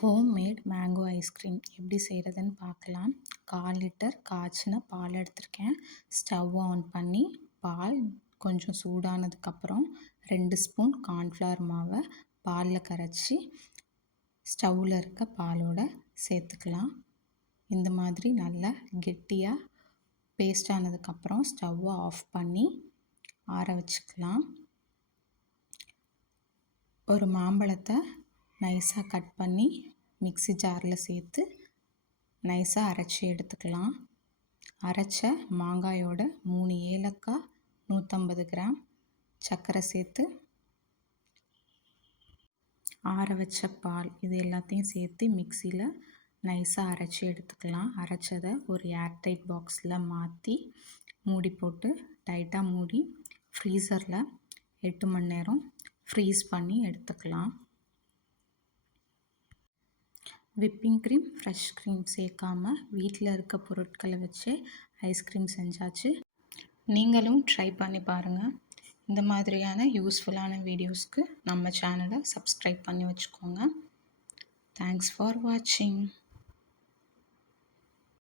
Homemade mango ice cream எப்படி செய்கிறதுன்னு பார்க்கலாம். 1/4 லிட்டர் காய்ச்சின பால் எடுத்திருக்கேன். ஸ்டவ் ஆன் பண்ணி பால் கொஞ்சம் சூடானதுக்கப்புறம் 2 ஸ்பூன் கார்ன்ஃப்ளவர் மாவை பாலில் கரைச்சி ஸ்டவ்வில் இருக்க பாலோட சேர்த்துக்கலாம். இந்த மாதிரி நல்லா கெட்டியாக பேஸ்ட் ஆனதுக்கப்புறம் ஸ்டவ்வை ஆஃப் பண்ணி ஆற வச்சுக்கலாம். ஒரு மாம்பழத்தை நைஸாக கட் பண்ணி மிக்ஸி ஜாரில் சேர்த்து நைஸாக அரைச்சி எடுத்துக்கலாம். அரைச்ச மாங்காயோட 3 ஏலக்காய், 150 கிராம் சர்க்கரை சேர்த்து ஆற வச்ச பால் இது எல்லாத்தையும் சேர்த்து மிக்சியில் நைஸாக அரைச்சி எடுத்துக்கலாம். அரைச்சதை ஒரு ஏர்டைட் பாக்ஸில் மாற்றி மூடி போட்டு டைட்டாக மூடி ஃப்ரீசரில் 8 மணி நேரம் ஃப்ரீஸ் பண்ணி எடுத்துக்கலாம். விப்பிங் க்ரீம், ஃப்ரெஷ் க்ரீம் சேர்க்காம வீட்டில் இருக்க பொருட்களை வச்சு ஐஸ்கிரீம் செஞ்சாச்சு. நீங்களும் ட்ரை பண்ணி பாருங்கள். இந்த மாதிரியான யூஸ்ஃபுல்லான வீடியோஸ்க்கு நம்ம சேனலை சப்ஸ்கிரைப் பண்ணி வச்சுக்கோங்க. தேங்க்ஸ் ஃபார் வாட்சிங்.